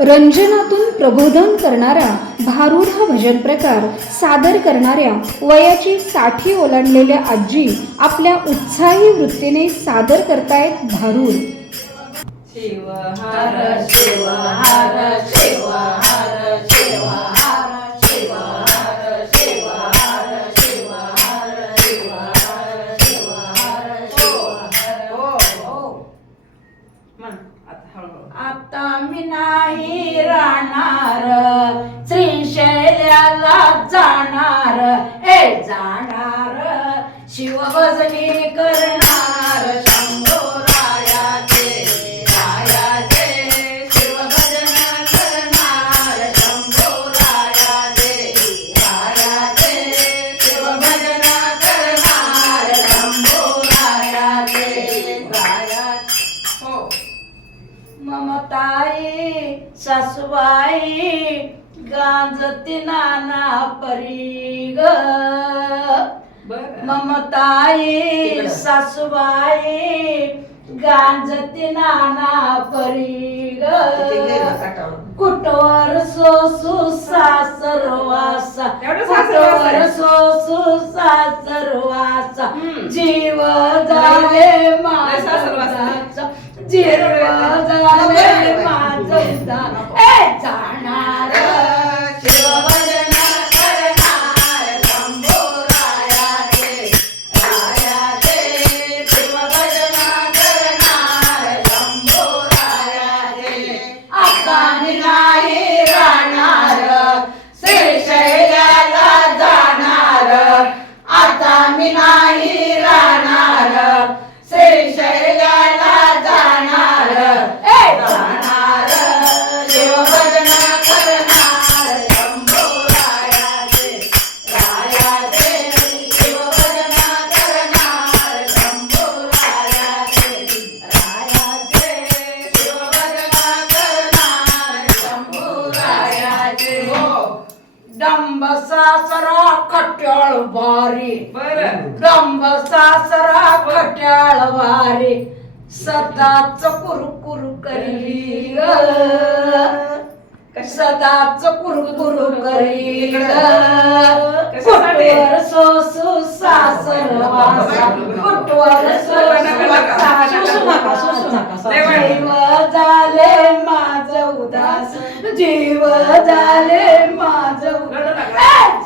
रंजनातून प्रबोधन करणारा भारूड हा भजन प्रकार सादर करणाऱ्या वयाची साठी ओलांडलेल्या आजी आपल्या उत्साही वृत्तीने सादर करतायत भारूड शिव हर शिव नाही गांजती नाना परी ग. ममताई सासूबाई गांजती नाना परी ग. कुटवर सोसू सासरवासा? आहे? कुटवर सोसू. जीव झाले माझा. जीव झाले. माझा बरं. डंब सासरा कट्याळ भारी सदाच कुरकुर करी सदाच कुरकुर करी कुटवर सोसू सासर वासा. कुटवर सोसू जीव झाले माझ उदास. जीव झाले माझ उदास.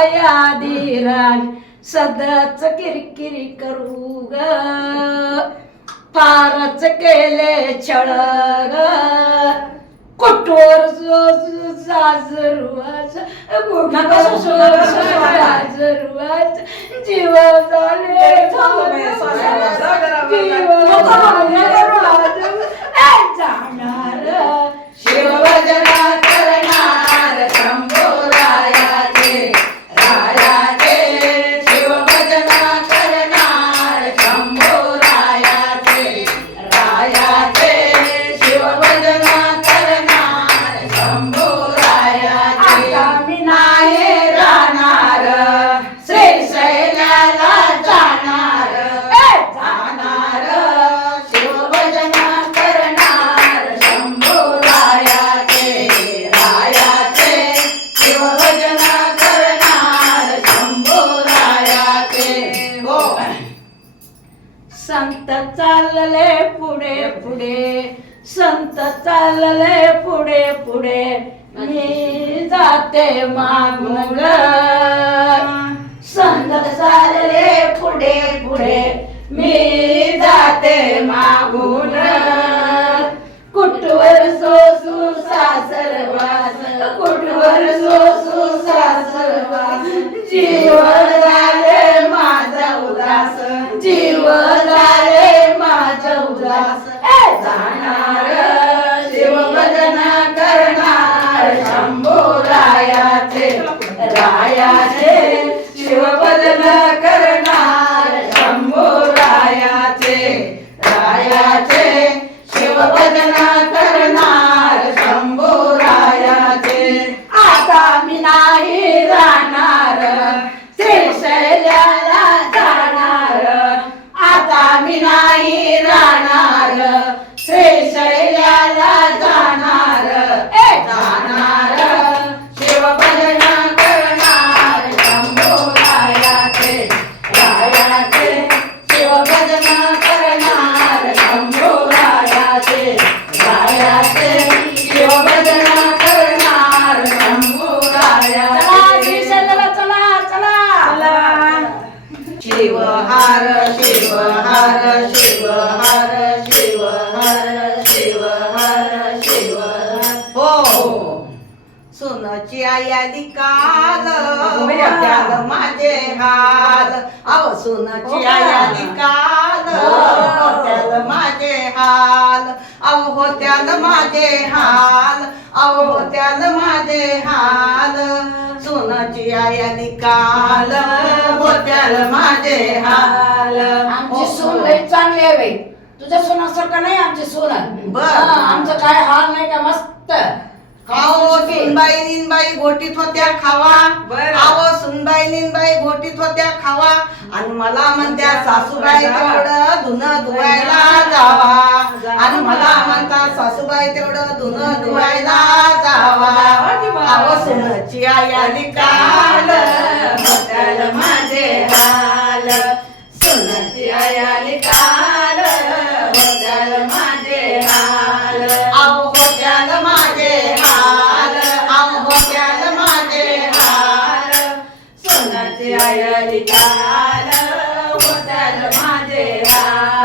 माया सदच सदाच किरकिरी करू ग. फारच केले छळ कुठवर जो साजरुवाच जीव झाले जीव चालले पुढे पुढे. मी जाते मागून ग. संत चालले पुढे पुढे. मी जाते मागून कुटवर सोसू सासरवास कुटवर सोसू सासरवास जीव झाले माझा उदास. जीव झाले माझा उदास. जाणार शंभो रायाचे रायाचे शिवभजना सोनाची आयाली काल बया. त्याल माझे हाल. अव सोनाची हो का? आयाली काल हो. त्याल माझे हाल. अव हो त्याल माझे हाल. अव हो त्याल माझे हाल. सोनाची आयाली काल हो त्याल माझे हाल. आमची सून लई चांगली आहे बाई. तुझ्या सोनासारखं नाही आमची सून. बर. हा, आमचं काय हाल नाही का मस्त? आवो सुनबाई निनबाई घोटीत होत्या खावा. आवो सुनबाई निनबाई घोटीत होत्या खावा. आणि मला म्हणत्या सासूबाई तेवढं धुणं धुवायला जावा. आणि मला म्हणता सासूबाई तेवढं धुणं धुवायला जावा. आवो सुनाची आई आली काल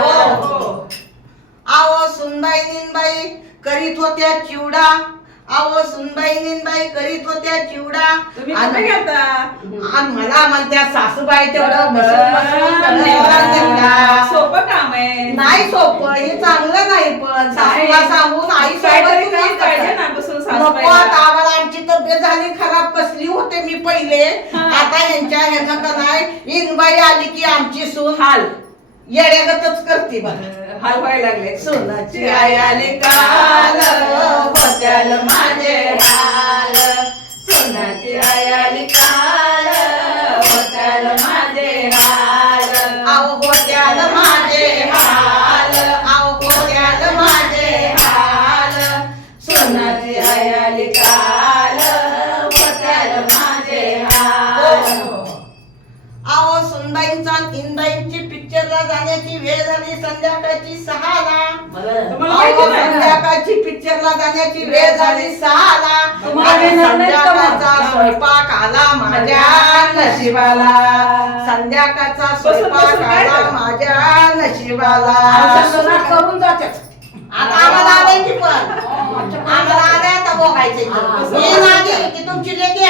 हो. आवो सुनबाई निनबाई करीत होत्या चिवडा. आवो सुनबाई निनबाई करीत होत्या चिवडा. तुम्ही आणि कुठे घेता आणि मला म्हणत्या सासूबाई तेवढं बसून बसून करायला देता. सोपं काम आहे. नाही सोपं हे चांगलं नाही पण नाही. सासूला सांगून आई काहीतरी काम पाहिजे ना बसून नको सासूबाईला. आता आम्हाला आमची तब्येत झाली खराब कसली होते मी पहिले. हा. आता ह्यांच्या ह्याचं का नाही. इनबाई आली की आमची सून. हाल. येड्यागतच करते बघ. हाल व्हायला लागले. सोनाची आई आली काल माझे इंदाईंची जाण्याची वेळ झाली संध्याकाळची सहाला. संध्याकाळची पिक्चरला जाण्याची वेळ झाली. सहाला. संध्याकाळचा स्वयंपाक आला माझ्या नशिबाला. संध्याकाळचा स्वयंपाक आला माझ्या नशिबाला. करून आता आम्हाला आणायची पण? आम्हाला आता की तुमची लेखी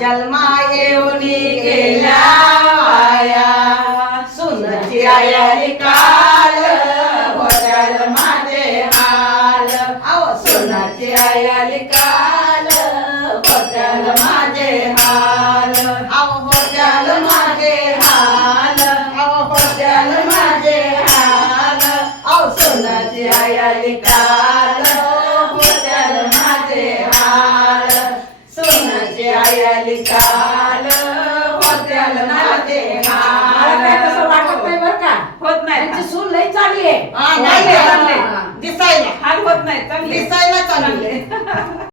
जलमा नाहीये हा, दिसायला. हाल होत नाही चांगले दिसायला चांगले